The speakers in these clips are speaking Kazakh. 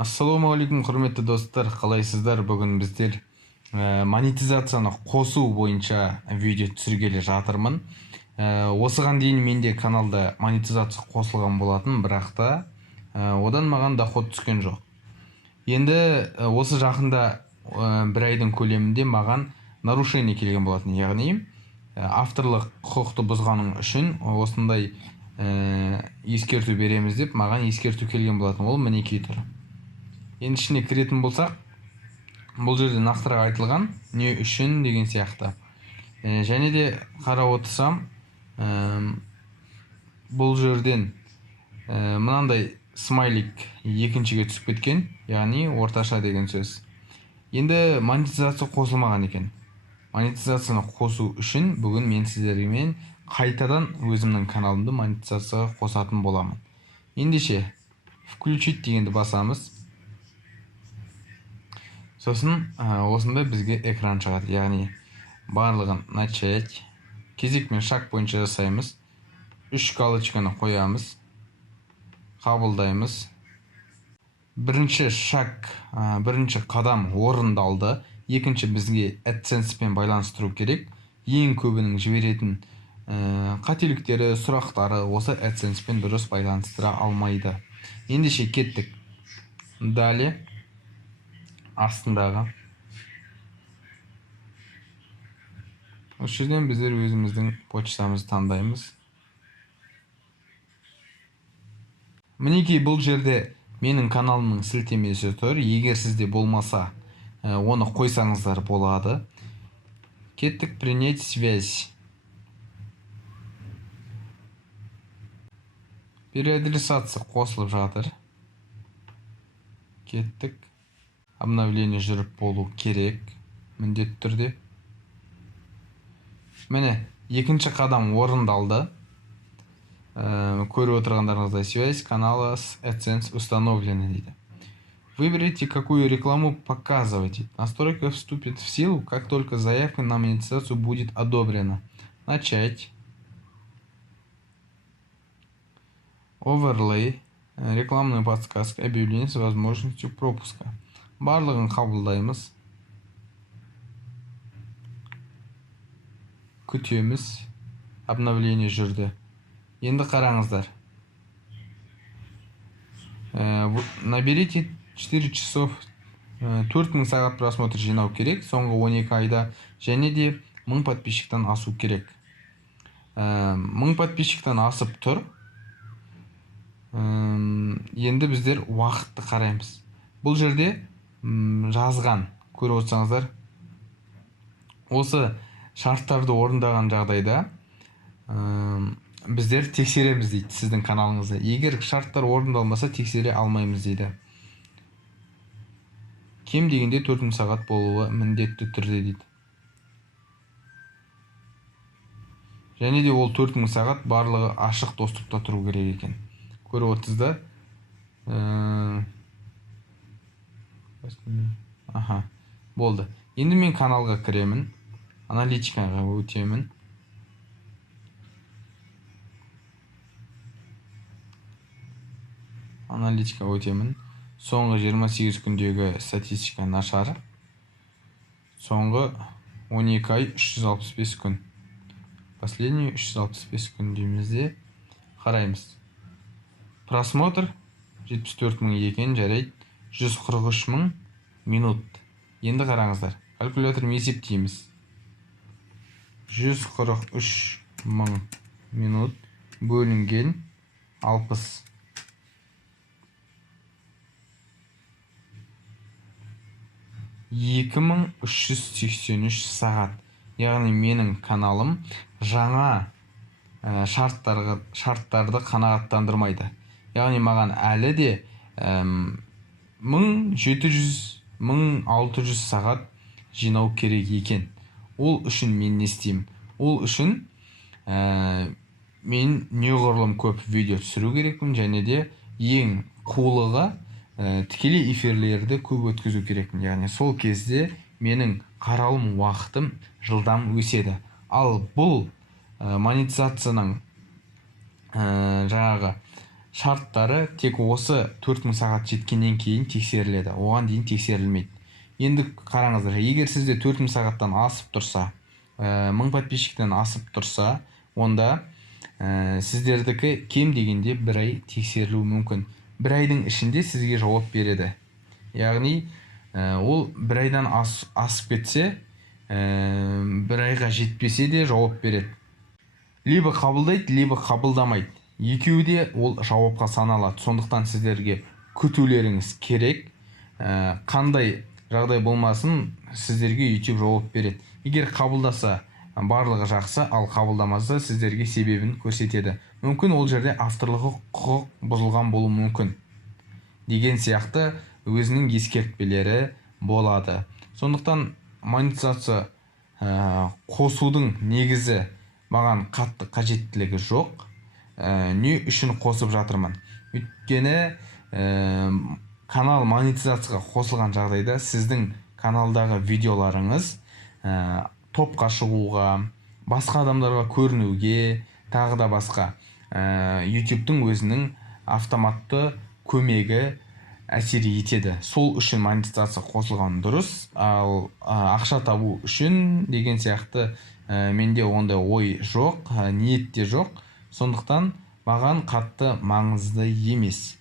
Ассалаумағалейкум, құрметті достар, қалайсыздар? Бүгін біздер монетизацияны қосу бойынша видео түсіргелі жатырмын. Осыған дейін менде каналда монетизация қосылған болатын, бірақ та одан маған доход түскен жоқ. Енді осы жақында бір айдың көлемінде маған нарушение келген болатын, яғни авторлық құқықты бұзғаның үшін осындай ескерту береміз деп маған ескерту келген болатын. Ол мінекей тұр. Енді ішіне кіретін болсақ, бұл жерде нақтырақ айтылған не үшін деген сияқты. Және де қарап отырсам, бұл жерден мынандай смайлик екіншіге түсіп кеткен, яғни орташа деген сөз. Енді монетизация қосылмаған екен. Монетизацияны қосу үшін бүгін мен сіздермен қайтадан өзімнің каналымды монетизацияға қосатын боламын. Ендеше включить дегенді басамыз. Сосын осында бізге экран шығады, яғни барлығын начать, кезекмен шаг бойынша жасаймыз. 3 галочканы қоямыз, қабылдаймыз. Бірінші шаг, бірінші қадам орындалды. Екінші бізге AdSense-пен байланыстыру керек. Ең көбінің жіберетін қателіктері, сұрақтары осы AdSense-пен дұрыс байланыстыра алмайды. Ендеше кеттік. Далее астындағы осы жерден біздер өзіміздің почтамызды таңдаймыз. Мінекей бұл жерде менің каналымның сілтемесі тұр. Егер сізде болмаса, оны қойсаңыздар болады. Кеттік, принять связь. Переадресация қосылып жатыр. Кеттік. Обновление жүріп болу керек, міндетті түрде. Міне, екінші қадам орындалды. Көріп отырғандарыңыздай связь канала с AdSense установлена дейді. Выберите, какую рекламу показывать. Настройка вступит в силу, как только заявка на монетизацию будет одобрена. Начать. Overlay. Рекламная подсказка. Объявление с возможностью пропуска. Барлығын қабылдаймыз. Күтеміз. Обновление жүрді. Енді қараңыздар. Наберите 4 часов 4000 сағат просмотр жинау керек. Соңғы 12 айда және де 1000 подписчиктан асу керек. 1000 подписчиктан асып тұр. Енді біздер уақытты қараймыз. Бұл жерде жазған, көріп отырсаңыздар, осы шарттарды орындаған жағдайда біздер тексереміз дейді сіздің каналыңызды. Егер шарттар орындалмаса тексере алмаймыз дейді. Кем дегенде 4000 сағат болуы міндетті түрде дейді. Және де ол 4000 сағат барлығы ашық доступта тұру керек екен. Көріп отырсыздар. Болды. Енді мен каналға кіремін. Аналитикаға өтемін. Соңғы 28 күндегі статистика нашар. Соңғы 12 ай 365 күн. Последний 365 күн деймізде қараймыз. Просмотр 74.000 екен, жарайды. 143.000 минут. Енді қараңыздар. Калькулятормен есептейміз. 143.000 минут бөлінген 60. 2383 сағат. Яғни менің каналым жаңа шарттарды қанағаттандырмайды. Яғни маған әлі де 1700-1600 сағат жинау керек екен. Ол үшін мен не істеймін? Ол үшін мен неғұрлым көп видео түсіру керекпін, және де ең қулығы тікелей эфирлерді көп өткізу керекпін. Яғни сол кезде менің қаралым уақытым жылдам өседі. Ал бұл монетизацияның жаңағы шарттары тек осы 4000 сағат жеткеннен кейін тексеріледі, оған дейін тексерілмейді. Енді қараңыздар, егер сізде 4000 сағаттан асып тұрса, 1000 подписчиктен асып тұрса, онда сіздердікі кем дегенде 1 ай тексерілуі мүмкін. 1 айдың ішінде сізге жауап береді. Яғни ол 1 айдан асып кетсе, 1 айға жетпесе де жауап береді. Либо қабылдайды, либо қабылдамайды. Екеуі де ол жауапқа саналады. Сондықтан сіздерге күтулеріңіз керек. Қандай жағдай болмасын, сіздерге YouTube жауап береді. Егер қабылдаса, барлығы жақсы, ал қабылдамаса, сіздерге себебін көрсетеді. Мүмкін ол жерде авторлығы құқық бұзылған болуы мүмкін деген сияқты өзінің ескертпелері болады. Сондықтан монетизация қосудың негізі маған қатты қажеттілігі жоқ. Не үшін қосып жатырмын? Өйткені канал монетизацияға қосылған жағдайда сіздің каналдағы видеоларыңыз топқа шығуға, басқа адамдарға көрінуге, тағы да басқа YouTube'тың өзінің автоматты көмегі әсер етеді. Сол үшін монетизация қосылған дұрыс, ал ақша табу үшін деген сияқты менде ондай ой жоқ, ниет те жоқ. Сондықтан маған қатты маңызды емес.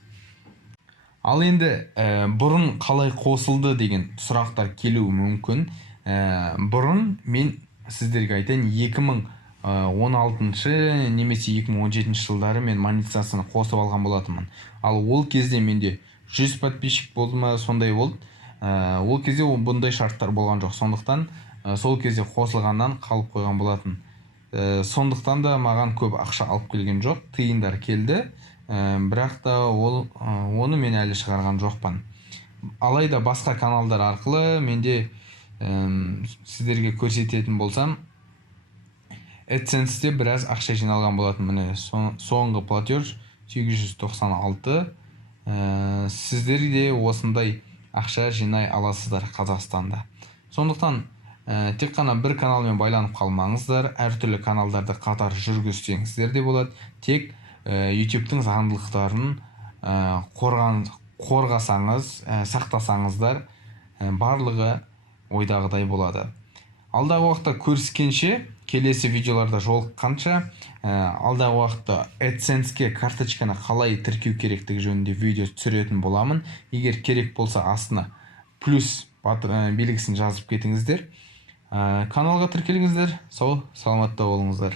Ал енді бұрын қалай қосылды деген сұрақтар келуі мүмкін. Бұрын мен сіздерге айтайын, 2016 немесе 2017 жылдары мен монетизацияны қосып алған болатынмын. Ал ол кезде менде 100 подписчик болды ма, сондай болды. Ол кезде бұндай шарттар болған жоқ. Сондықтан сол кезде қосылғаннан қалып қойған болатын. Сондықтан да маған көп ақша алып келген жоқ, тиындар келді. Бірақ та оны мен әлі шығарған жоқпын. Алайда басқа каналдар арқылы менде сіздерге көрсететін болсам, AdSense'те біраз ақша жиналған болатын. Міне соңғы платеж 796. Сіздер де осындай ақша жинай аласыздар Қазақстанда. Сондықтан тек қана бір каналмен байланып қалмаңыздар, әртүрлі каналдарды қатар жүргізсеңіздер де болады. Тек YouTube'тың заңдылықтарын қорғасаңыз, сақтасаңыздар, барлығы ойдағыдай болады. Алдағы уақытта көріскенше, келесі видеоларда жолыққанша, алдағы уақытта AdSense'ке карточканы қалай тіркеу керектігі жөнінде видео түсіретін боламын. Егер керек болса, астына плюс белгісін жазып кетіңіздер. Каналға тіркеліңіздер. Сау, саламатта болыңыздар.